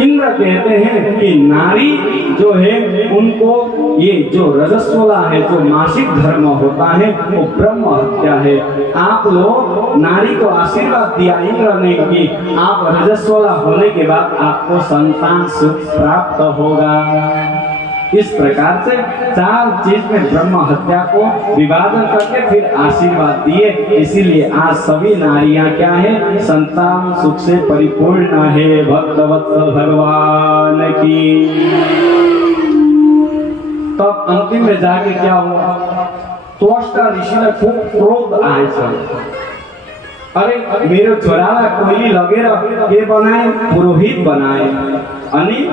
इंद्र कहते हैं कि नारी जो है उनको ये जो रजस्वला है, जो मासिक धर्म होता है, वो ब्रह्म हत्या है। आप लोग नारी को आशीर्वाद दिया इंद्र ने कि आप रजस्वला होने के बाद आपको संतान सुख प्राप्त होगा। इस प्रकार से 4 चीज में ब्रह्म हत्या को विभाजन करके फिर आशीर्वाद दिए। इसीलिए आज सभी नारियां क्या है? संतान सुख से परिपूर्ण है। भक्तवत्सल भगवान की। तब अंतिम में जाके क्या हुआ? त्वष्टा ऋषि ने खूब क्रोध आए सर, अरे मेरे छोराला कोयली लगेर के बनाए? पुरोहित बनाए अनि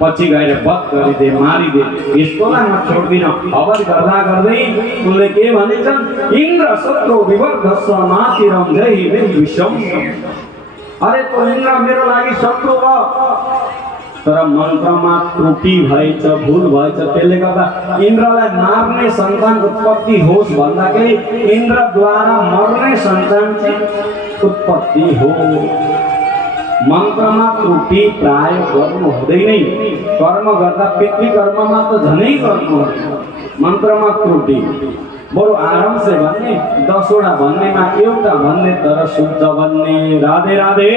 पछि गएर वध गरिदे, मारिदे। यस्तोलाई म छोड्दिन। अवध गर्दा गर्दै उनले के भनेछन्? इंद्र शत्रु विवर्धस्व मातिरम जहि विश्वम। अरे तो इंद्र मेरो लागि शत्रु भयो, तर मन्त्रमा त्रुटि भएछ, भूल भएछ, त्यसले गर्दा इन्द्रलाई मार्ने सन्तान उत्पत्ति होस् भन्दाखेरि इन्द्रद्वारा मर्ने सन्तान उत्पत्ति हो। मन्त्रमा त्रुटि प्राय गर्नु हुँदैन। कर्म गर्दा पितृकर्ममा त झनै गर्नु, मन्त्रमा त्रुटि बरु आराम से भन्ने, 10 वटा भन्नेमा एउटा भन्ने तर शुद्ध भन्ने। राधे राधे।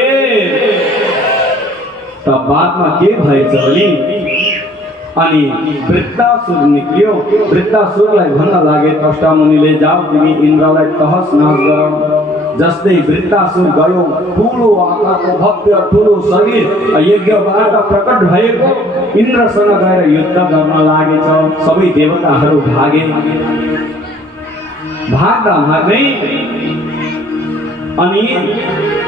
तब बादमा के भएछ भने अनि वृत्तासुर निक्लियो। वृत्तासुरलाई भन्न लागे त्वष्टा मुनिले, जाऊ तिमी इन्द्रलाई तहस नहस गर। जस्तै वृत्तासुर गयो, ठुलो आकारको भव्य ठुलो शरीर यज्ञबाट प्रकट भएको इन्द्रसँग गएर युद्ध गर्न लागेछ। सबै देवताहरू भागे। भाग्दा भाग्दै अनि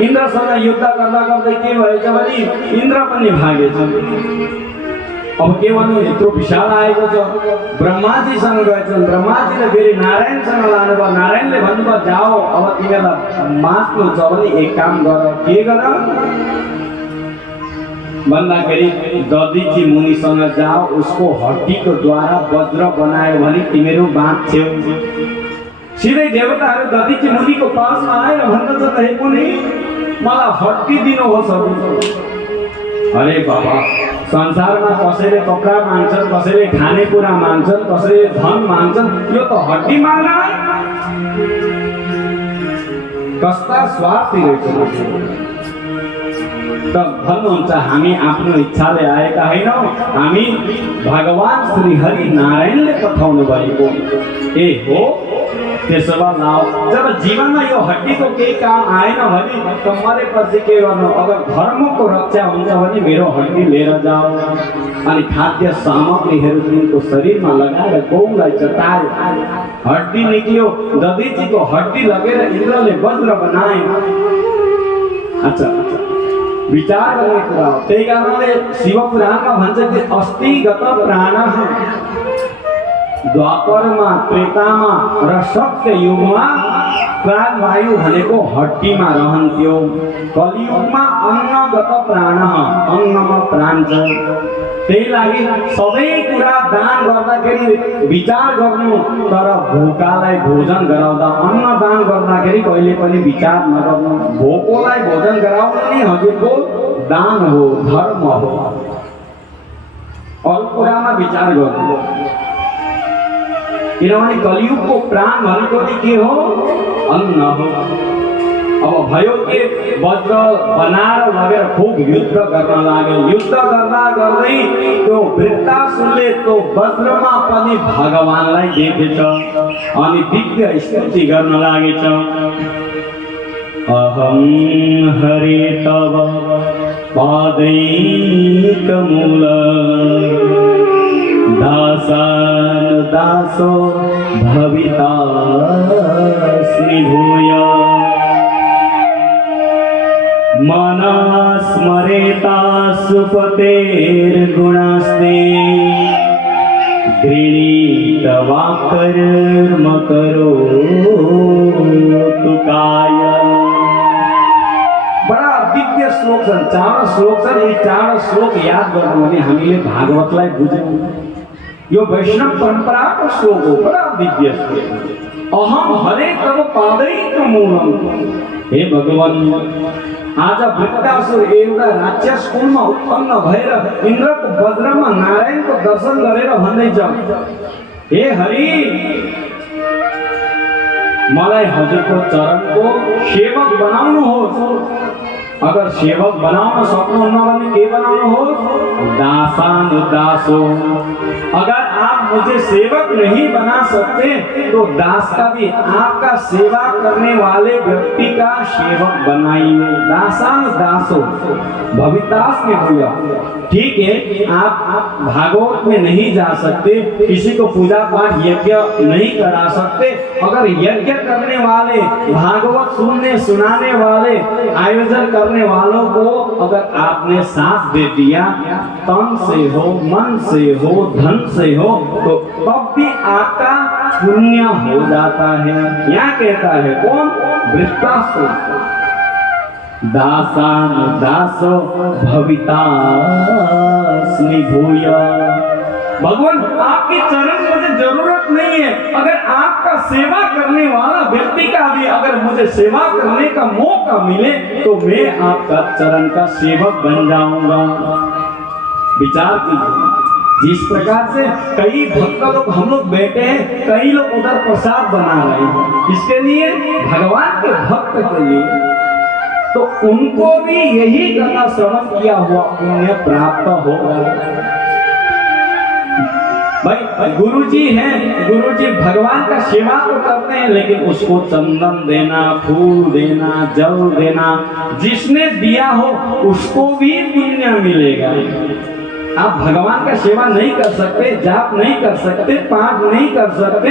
इन्द्रसँग युद्ध गर्दा गर्दै के भएछ भने इन्द्र पनि भागेछ। अब के भन्नु, यत्रो विशाल आएको छ। ब्रह्माजीसँग गएछन्, ब्रह्माजीले फेरि नारायणसँग लानुभयो। नारायणले भन्नुभयो जाओ, अब तिमीलाई बाँच्नु छ भने एक काम गर। के गर भन्दाखेरि दधीची मुनिसँग जाओ, उसको हड्डीको द्वारा वज्र बनायो भने तिमीहरू बाँच्छौ। सिधै देवताहरू दधीची मुनिको पासमा आएर भन्दछ, हे मुनि मलाई हड्डी दिनुहोस्। अरे बाबा, संसारमा कसैले कपडा माग्छन्, कसैले खानेकुरा माग्छन्, कसैले धन माग्छन्, यो त हड्डी माग्न। कस्ता स्वार्थी रहेछ त भन्नुहुन्छ हामी आफ्नो इच्छाले आएका हैनौँ, हामी भगवान श्री हरि नारायणले पठाउनु भएको ए हो। त्यसो भए लाओ, जब जीवनमा यो हड्डीको केही काम आएन भने त मरेपछि के गर्नु? अगर धर्मको रक्षा हुन्छ भने मेरो हड्डी लिएर जाओ। अनि खाद्य सामग्रीहरू तिनको शरीरमा लगाएर गौलाई चटायो, हड्डी निक्ल्यो। दधिचीको हड्डी लगेर इन्द्रले वज्र बनाए। अच्छा, विचार गर्ने कुरा हो। त्यही कारणले शिव पुराणमा भन्छ कि अस्तिगत प्राणः द्वापरमा, त्रेतामा र सत्य युगमा प्राणवायु भनेको हड्डीमा रहन्थ्यो। कलियुगमा अन्नगत प्राणः, अन्नमा प्राण छ। त्यही लागि सबै कुरा दान गर्दाखेरि विचार गर्नु, तर भोकालाई भोजन गराउँदा अन्न दान गर्दाखेरि कहिले पनि विचार नगर्नु। भोकोलाई भोजन गराउनु नै हजुरको दान हो, धर्म हो। अरू कुरामा विचार गर्नु, किनभने कलियुगको प्राण भनेको के हो? अन्न हो। अब भयो के वज्र बनाएर लगेर खूब युद्ध गर्न लाग्यो। युद्ध गर्दा गर्दै त्यो वृत्तासुरले त्यो वज्रमा पनि भगवानलाई देखेछ अनि दिव्य स्तुति गर्न लागेछ। अहं हरे तव पादैकमूल दासो भविता स्मृभूय मना स्मरेता सुपतेर्गुणास्ते गृहीतवा कर्म करोतु काय। बडा दिव्य श्लोक छन्, 4 श्लोक छन्। यी 4 श्लोक याद गर्नु भने हामीले भागवतलाई बुझ्यौँ। यो वैष्णव परम्पराको श्लोक हो, बडा दिव्य श्लोक। अहम हरे तव पादैकमूलम। हे भगवान, आज वृत्तासुर एउटा राक्षस कुलमा उत्पन्न भएर इन्द्रको वज्रमा नारायणको दर्शन गरेर भन्दैछ, हे हरि, मलाई हजुरको चरणको सेवक बनाउनुहोस्। अगर सेवक बनाउन सक्नुहुन्न भने के बनाउनुहोस्? दासानुदासो। अगर आप मुझे सेवक नहीं बना सकते तो दास का भी, आपका सेवा करने वाले व्यक्ति का सेवक बनाइए। दासानुदासो भवितास में हुआ। ठीक है, आप भागवत में नहीं जा सकते, किसी को पूजा पाठ यज्ञ नहीं करा सकते। अगर यज्ञ करने वाले, भागवत सुनने सुनाने वाले, आयोजन करने वालों को अगर आपने साथ दे दिया, तन से हो, मन से हो, धन से हो, तो तब भी आपका पुण्य हो जाता है। यहाँ कहता है कौन? वृत्तासुर। दासानुदासो भविता स्मृभूय। भगवान, आपके चरण मुझे जरूरत नहीं है। अगर आपका सेवा करने वाला व्यक्ति का भी अगर मुझे सेवा करने का मौका मिले तो मैं आपका चरण का सेवक बन जाऊंगा। विचार कीजिए, जिस प्रकार से कई भक्त लोग, हम लोग बैठे हैं, कई लोग उधर प्रसाद बना रहे हैं, इसके लिए भगवान के भक्त के लिए, तो उनको भी यही करना, श्रवण किया हुआ पुण्य प्राप्त होगा। भाई गुरुजी हैं, गुरुजी भगवान का सेवा तो करते हैं, लेकिन उसको चंदन देना, फूल देना, जल देना, जिसने दिया हो उसको भी पुण्य मिलेगा। आप भगवान का सेवा नहीं कर सकते, जाप नहीं कर सकते, पाठ नहीं कर सकते,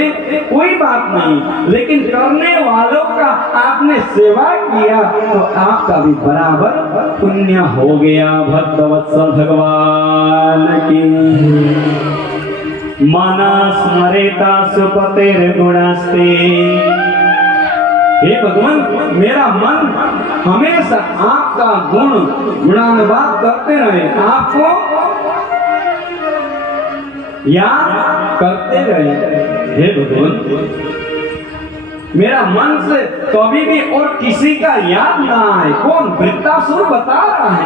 कोई बात नहीं, लेकिन करने वालों का आपने सेवा किया तो आपका भी बराबर पुण्य हो गया। भक्तवत्सल भगवान की। मना स्मरेता सुपतेर्गुणास्ते। हे भगवान, मेरा मन हमेशा आपका गुणानुवाद करते रहे, आपको याद करते रहे। हे भगवान, मेरा मन से कभी भी और किसी का याद ना आए। कौन? वृत्तासुर बता रहा है।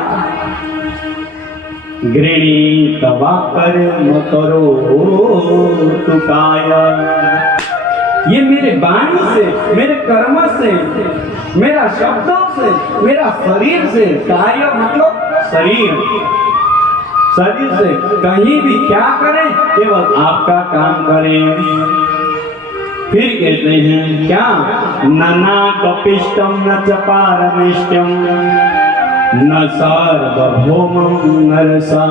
गृहीतवा कर्म करोतु काय। ये मेरे वाणी से, मेरे कर्म से, मेरा शब्दों से, मेरा शरीर से, कार्य मतलब शरीर, शरीर से कहीं भी क्या करें, केवल आपका काम करें। फिर कहते हैं क्या, न कपिष्टम न च पारमेष्टम न सार्वभौमं नरसाधिपत्यं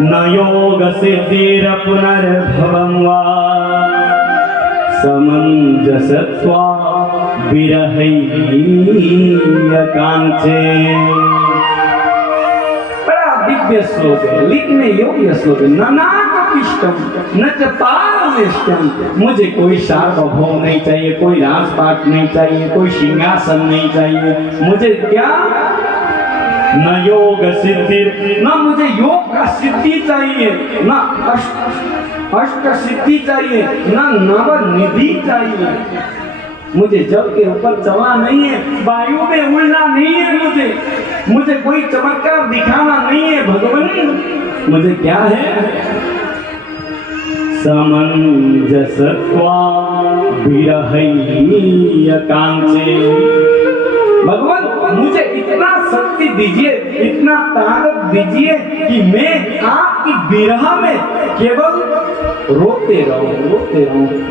न योग सिद्धिरपुनर्भवं वा समञ्जसत्वा विरहै एकांचे। बड़ा दिव्य श्लोक है, लिखने योग्य श्लोक है। न च पारमेष्टम, मुझे कोई सार्वभौम नहीं चाहिए, कोई राजपाट नहीं चाहिए, कोई सिंहासन नहीं चाहिए। मुझे क्या, न योग सिद्धि, न मुझे योग का सिद्धि चाहिए, न अष्ट सिद्धि चाहिए, न नव निधि चाहिए। मुझे जल के ऊपर चलना नहीं है, वायु में उड़ना नहीं है, मुझे कोई चमत्कार दिखाना नहीं है भगवान। मुझे क्या है, समंजसत्वा विरहै एकांचे। भगवान मुझे इतना शक्ति दीजिए, इतना ताकत दीजिए कि मैं आपकी विरह में केवल रोते रहूं।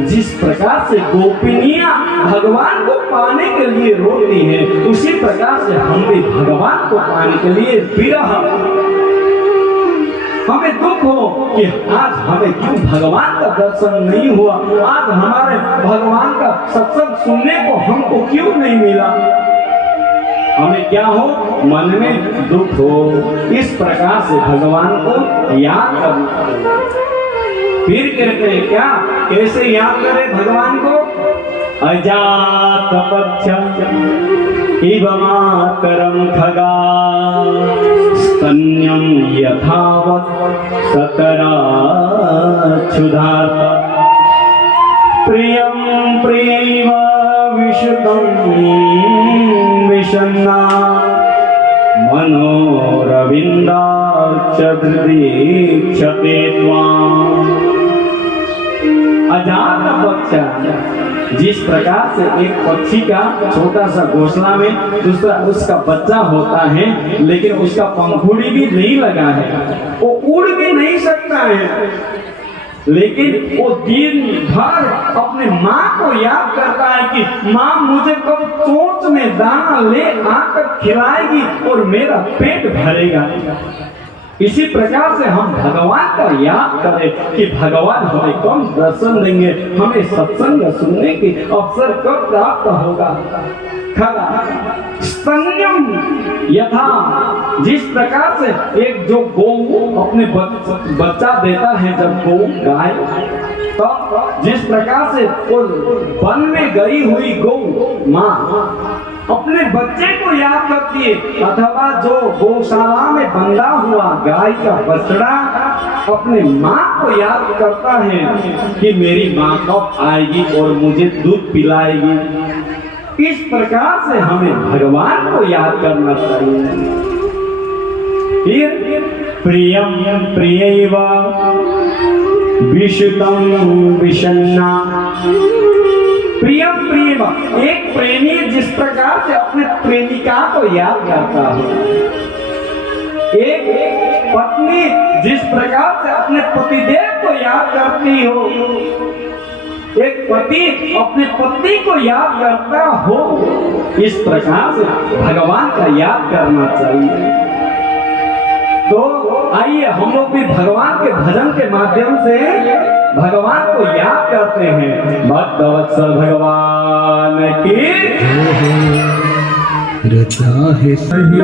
जिस प्रकार से गोपिनियां भगवान को पाने के लिए रोती हैं, उसी प्रकार से हम भी भगवान को पाने के लिए विरह, हमें दुख हो कि आज हमें क्यों भगवान का दर्शन नहीं हुआ, आज हमारे भगवान का सत्संग सुनने को हमको क्यों नहीं मिला। हमें क्या हो, मन में दुख हो। इस प्रकार से भगवान को याद करना। फिर कहते हैं क्या, कैसे याद करें भगवान को, अजात पक्षम इव मातरम खगा स्तन्यं यथावत् सतरा क्षुधार्ता प्रियं प्रियैव विशुद्धं विषन्ना मनोरविन्दाच्च दृदीक्षते त्वाम्। अजात बच्चा, जिस प्रकार से एक पक्षी का छोटा सा घोंसला में दूसरा उसका बच्चा होता है, लेकिन उसका पंखुड़ी भी नहीं लगा है, वो उड़ भी नहीं सकता है, लेकिन वो दिन भर अपने माँ को याद करता है कि माँ मुझे कब चोंच में दाना ले आकर खिलाएगी और मेरा पेट भरेगा। इसी प्रकार से हम भगवान का याद करें कि भगवान हमें कब दर्शन देंगे, हमें सत्संग सुनने की अवसर कब प्राप्त होगा। स्तन्यम यथा, जिस प्रकार से एक जो गौ अपने बच्चा देता है, जब गौ गाय, तो जिस प्रकार से वो वन में गई हुई गौ माँ अपने बच्चे को याद करती है, अथवा जो गौशाला में बंधा हुआ गाय का बछड़ा अपने माँ को याद करता है कि मेरी माँ कब आएगी और मुझे दूध पिलाएगी। इस प्रकार से हमें भगवान को याद करना चाहिए। फिर प्रियम प्रियैव विशुद्धं विषन्ना, प्रियम प्रियम, एक प्रेमी जिस प्रकार से अपने प्रेमिका को याद करता है, एक पत्नी जिस प्रकार से अपने पतिदेव को याद करती हो, एक पति अपने पत्नी को याद करता हो, इस प्रकार से भगवान का याद करना चाहिए। तो आइए हम लोग भी भगवान के भजन के माध्यम से भगवान को याद करते हैं। भक्तवत्सल भगवान की रचा है सही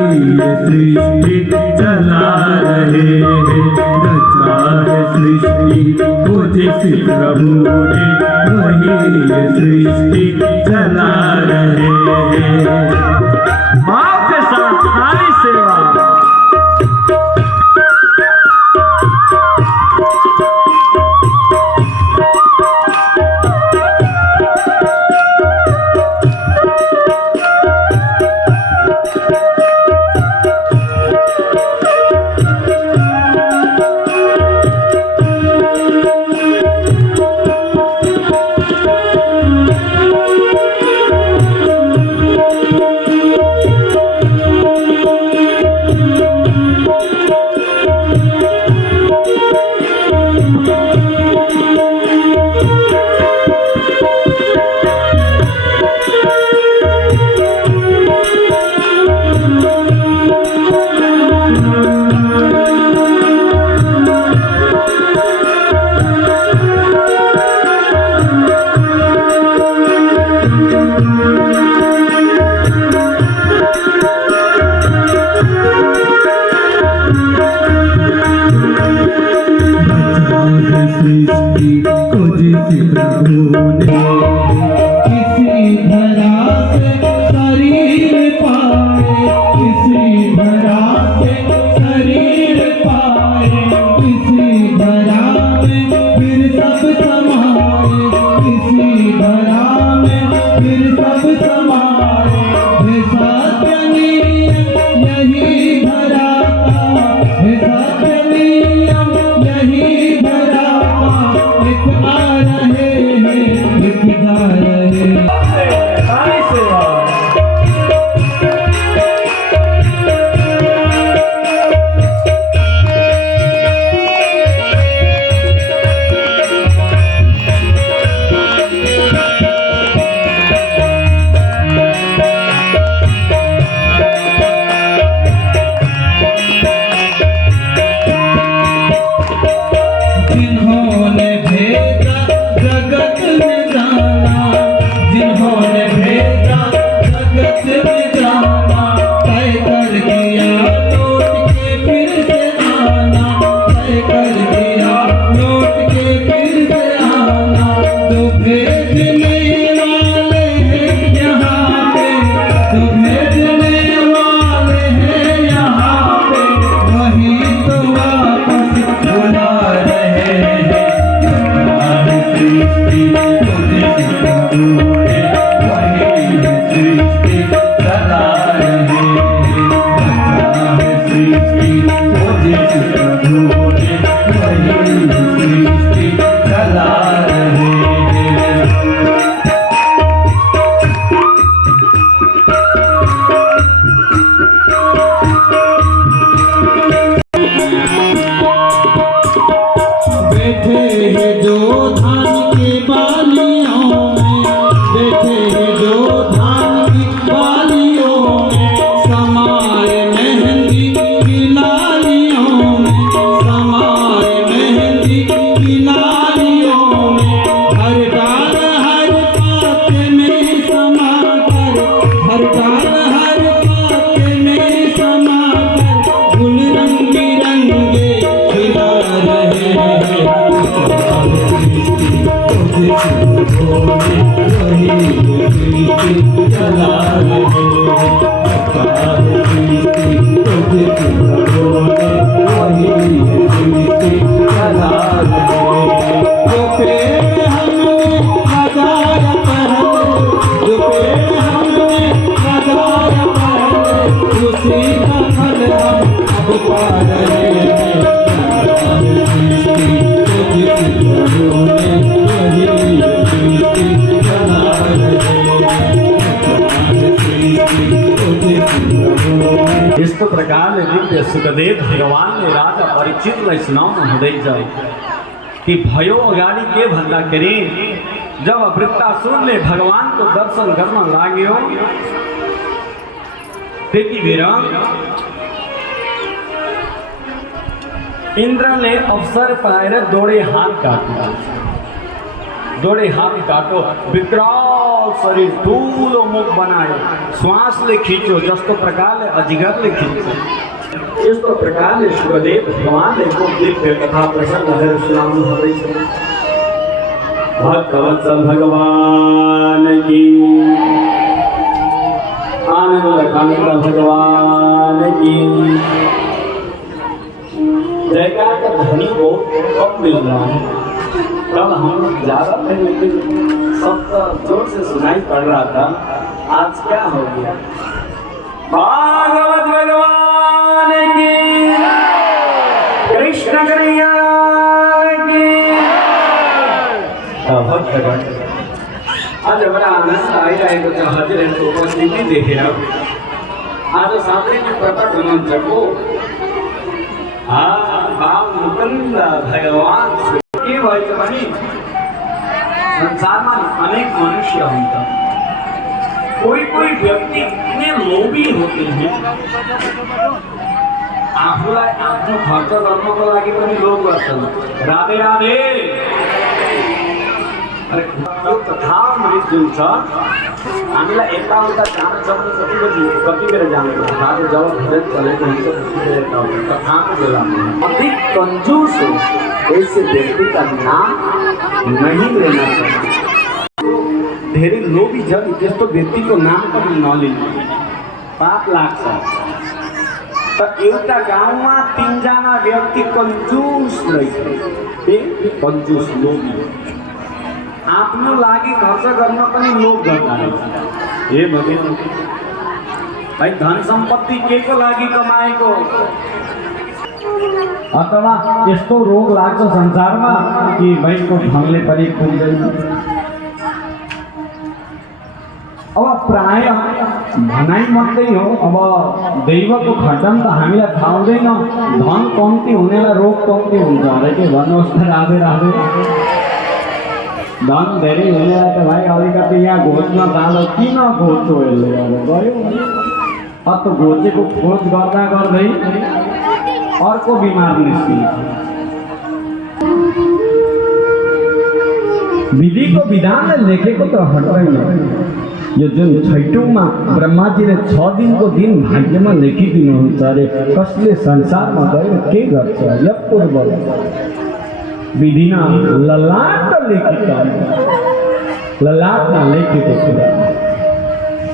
सृष्टि चला रहे, रचा है सृष्टि वो जिस प्रभु ने वही सृष्टि चला रहे। माँ के साथ नारी सेवा, सृष्टि को जिस प्रभु ने किसी धरा से शरीर पाए, किसी धरा से शरीर पाए, किसी धरा में फिर सब समाए, किसी धरा में फिर सब समाए। हे सत्य नियम यही धरा का, हे सत्य नियम यही धरा का, एक आ रहे हैं एक जा रहे। सारी सेवा जिन्होंने भेजा जगत में जाना, जिन्होंने भेजा जगत में जाना, तय कर दिया लौट के फिर से आना, तय कर दिया लौट के फिर से आना। तो भेजने वाले हैं यहाँ पे, तो भेजने वाले हैं यहाँ पे, वही तो वापस बुला रहे हैं। सृष्टि को जिस प्रभु ने, वही सृष्टि चला रहे हैं। सृष्टि को जिस प्रभु ने, वही सृष्टि चला रहे हैं। बैठे हैं जो धान के बालियों में, बैठे हैं जो धान की बालियों में, समाए मेहंदी की लालियों में, समाए मेहंदी की लालियों में। हर डाल हर पाते में समा कर, हर डाल हर पाते में समा कर, गुल रंग बिरंगे खिला रहे हैं। चला रहे जो पेड़ हमने लगाया पहले, जो पेड़ हमने लगाया पहले, उसी का फल हम अब पा रहे हैं। सृष्टि को जिस प्रभु ने, वही सृष्टि चला रहे हैं। सृष्टि को जिस प्रभु ने। इस प्रकार दिव्य सुखदेव भगवान ने राजा परीक्षित सुनाउनु हुँदै जाए कि भयो अगाडि के भन्दाखेरि जब वृत्तासुरले भगवानको दर्शन गर्न लाग्यो त्यति बेर इन्द्रले अवसर पाएर दौडे हात काट्यो, दौडे हात काटो, विकराल शरीर, ठुलो मुख बनायो, श्वासले खिच्यो जस्तो प्रकारले अजिगरले खिच्छ। यस्तो प्रकारले सुखदेव भगवानले दिव्य कथा प्रसङ्गहरू सुनाउनु हुँदैछ। भक्तवत्सल भगवान की, आनन्द कान्त भगवान की जयकार का ध्वनि को कब मिल रहा है। कल हम लोग ज्यादा थे लेकिन सबका जोर से सुनाई पड़ रहा था। आज क्या हो गया? भागवत भगवान की, कृष्ण कन्हैया की। आज बड़ा आनंद आइरहेको छ हजुरहरूको उपस्थिति देखेर। आज साथैमा प्रकट हुनुहुन्छ बाल मुकुन्द भगवान के भएछ भने संसारमा अनेक मनुष्य हुन्छ। कोई कोई व्यक्ति इतने लोभी होते हैं, आफूलाई आफ्नो खर्च गर्नको लागि पनि लोभ गर्छन्। राधे राधे। अरे कथा मृत्यु छ, हामीलाई एकाउन्टा जान सक्ने कति बेर जाने आज जब भजन चलेको हुन्छ कथाको बेलामा अधिक कन्जुस हो। ऐसे व्यक्ति का नाम नहीं लेना चाहिए। धेरै लोभी जन त्यस्तो व्यक्तिको नाम पनि नलिनु, पाप लाग्छ। त एउटा गाउँमा 3 जना व्यक्ति कन्जुस रहेछ, कन्जुस लोभी, आफ्नो लागि खर्च गर्न पनि लोभ गर्दा रहेछ। हे भगवान, भाइ धन सम्पत्ति के को लागि कमाएको? अथवा यस्तो रोग लाग्छ संसारमा कि भाइको धनले पनि पुग्दैन। अब प्राय भनाइ मात्रै हो, अब दैवको खटन त हामीलाई थाहा हुँदैन। धन कम्ती हुनेलाई रोग कम्ती हुन्छ अरे के भन्नुहोस् त? राधे राधे। धन धेरै हुनेलाई त भाइ अलिकति यहाँ घोच्न थाल्यो, किन घोच्यो यसले अब गयो। अब त घोचेको खोज गर्दा गर्दै अर्को बिमार निस्किन्छ। विधिको विधानले लेखेको त हट्दैन। यो जुन छैटौँमा ब्रह्माजीले 6 दिनको दिन भाग्यमा लेखिदिनुहुन्छ अरे कसले संसारमा गएर के गर्छ यपूर्व विधिना ललाट लेखित, ललाटमा लेखेको कुरा।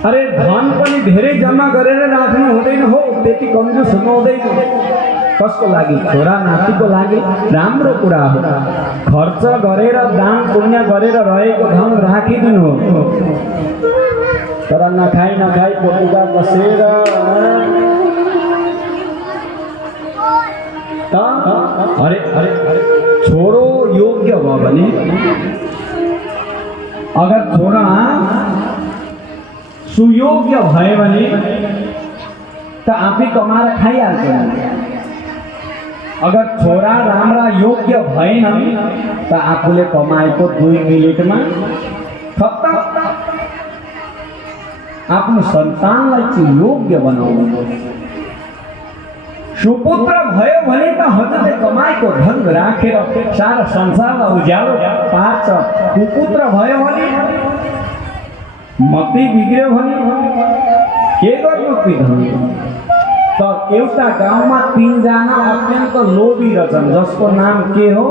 अरे धन पनि धेरै जम्मा गरेर राख्नु हुँदैन हो, त्यति कन्जुस हुनु हुँदैन। कसको लागि? छोरा नातिको लागि राम्रो कुरा हो। खर्च गरेर दान पुण्य गरेर रहेको धन राखिदिनु हो, तर नखाई नखाई पोटुका बसेर त अरे अरे छोरो योग्य भयो भने, अगर छोरा सुयोग्य भयो भने त आफै कमाएर खाइहाल्छ। अगर छोरा राम्रा योग्य भएन त आफूले कमाएको 2 मिनेटमा खत्तम। आफ्नो सन्तानलाई चाहिँ योग्य बनाउनु। सुपुत्र भयो भने त हजुरले कमाएको धन राखेर सारा संसारलाई उज्यालो पार्छ। कुपुत्र भयो भने मती बिग्रियो भने के गर्नु ती धन? त एउटा गाउँमा 3 जना अत्यन्त लोभी रहेछन्, जसको नाम के हो?